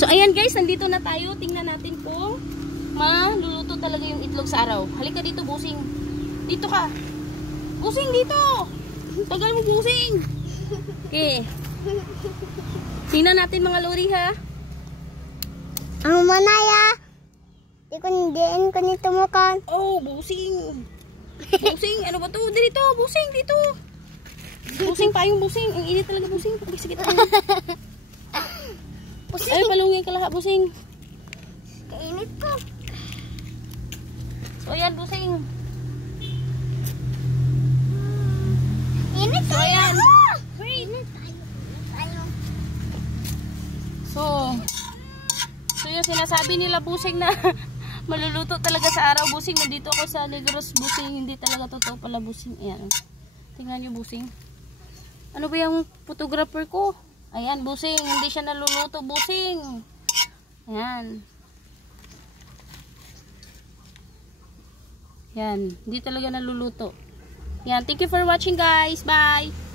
So ayan guys, nandito na tayo. Tingnan natin kung maluluto talaga yung itlog sa araw. Halika dito, busing. Dito ka. Busing dito. Tagal mo, busing. Okay. Tingnan natin mga lori ha. Ang manaya. Diin ko nito mo kan. Oh, busing. Busing, ano ba to? Dito, busing, dito. Busing pa yung busing. Ang init talaga busing. Okay, sige tayo. Ay, palungin ka lahat, busing. Kainit ko. So, ayan, busing. Init So, ayan. Init tayo. So yung sinasabi nila, busing, na maluluto talaga sa araw, busing. Nandito ako sa Negros, busing. Hindi talaga totoo pala, busing. Ayan. Tingnan nyo, busing. Ano ba yung photographer ko? Ayan, busing. Hindi siya naluluto, busing. Ayan. Yan. Hindi talaga naluluto. Yan. Thank you for watching, guys. Bye!